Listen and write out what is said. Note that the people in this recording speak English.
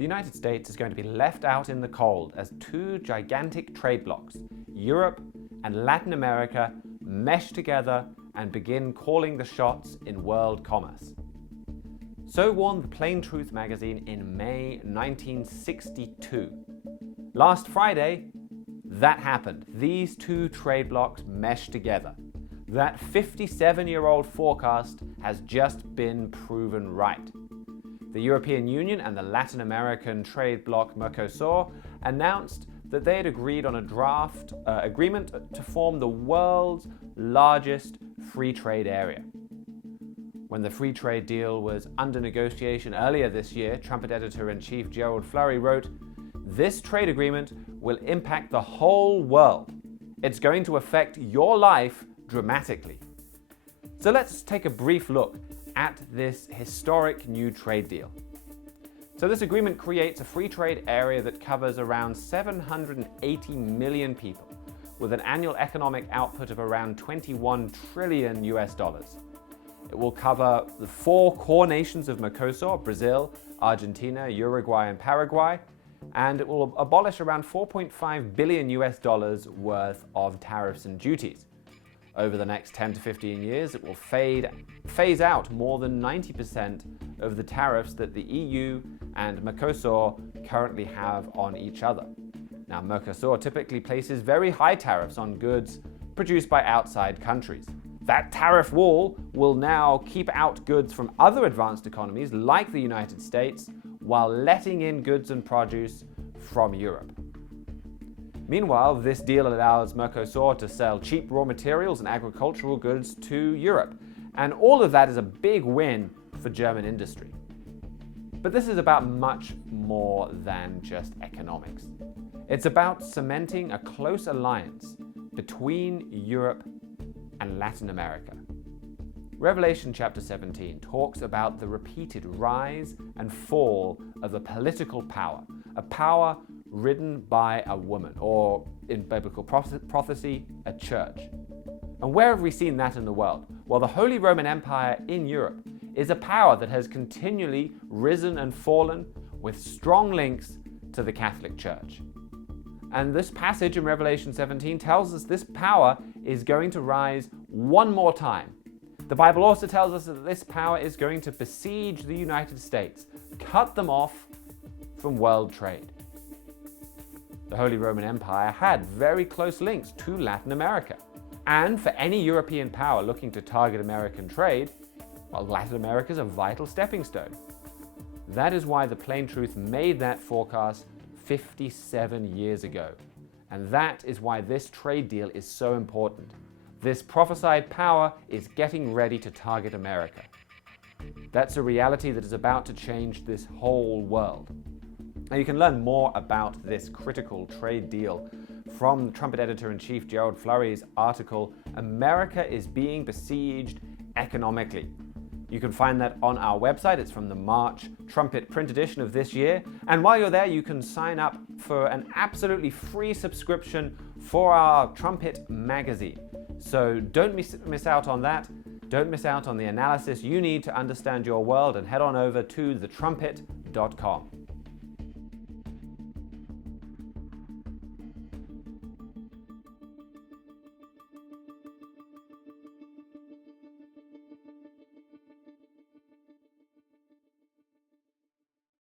the United States is going to be left out in the cold as two gigantic trade blocs, Europe and Latin America, mesh together and begin calling the shots in world commerce. So warned the Plain Truth magazine in May 1962. Last Friday, that happened. These two trade blocs meshed together. That 57-year-old forecast has just been proven right. The European Union and the Latin American trade bloc MERCOSUR announced that they had agreed on a draft agreement to form the world's largest free trade area. When the free trade deal was under negotiation earlier this year, Trumpet editor-in-chief Gerald Flurry wrote, "This trade agreement will impact the whole world. It's going to affect your life dramatically." So let's take a brief look at this historic new trade deal. So this agreement creates a free trade area that covers around 780 million people, with an annual economic output of around 21 trillion US dollars. It will cover the four core nations of MERCOSUR: Brazil, Argentina, Uruguay, and Paraguay, and it will abolish around 4.5 billion US dollars worth of tariffs and duties. Over the next 10 to 15 years, it will phase out more than 90% of the tariffs that the EU and MERCOSUR currently have on each other. Now, MERCOSUR typically places very high tariffs on goods produced by outside countries. That tariff wall will now keep out goods from other advanced economies like the United States, while letting in goods and produce from Europe. Meanwhile, this deal allows MERCOSUR to sell cheap raw materials and agricultural goods to Europe, and all of that is a big win for German industry. But this is about much more than just economics. It's about cementing a close alliance between Europe and Latin America. Revelation chapter 17 talks about the repeated rise and fall of a political power, a power ridden by a woman, or in biblical prophecy, a church. And where have we seen that in the world? Well, the Holy Roman Empire in Europe is a power that has continually risen and fallen with strong links to the Catholic Church. And this passage in Revelation 17 tells us this power is going to rise one more time. The Bible also tells us that this power is going to besiege the United States, cut them off from world trade. The Holy Roman Empire had very close links to Latin America. And for any European power looking to target American trade, well, Latin America is a vital stepping stone. That is why the Plain Truth made that forecast 57 years ago. And that is why this trade deal is so important. This prophesied power is getting ready to target America. That's a reality that is about to change this whole world. Now, you can learn more about this critical trade deal from the Trumpet editor-in-chief Gerald Flurry's article, "America is Being Besieged Economically." You can find that on our website. It's from the March Trumpet print edition of this year. And while you're there, you can sign up for an absolutely free subscription for our Trumpet magazine. So don't miss out on that. Don't miss out on the analysis you need to understand your world, and head on over to thetrumpet.com.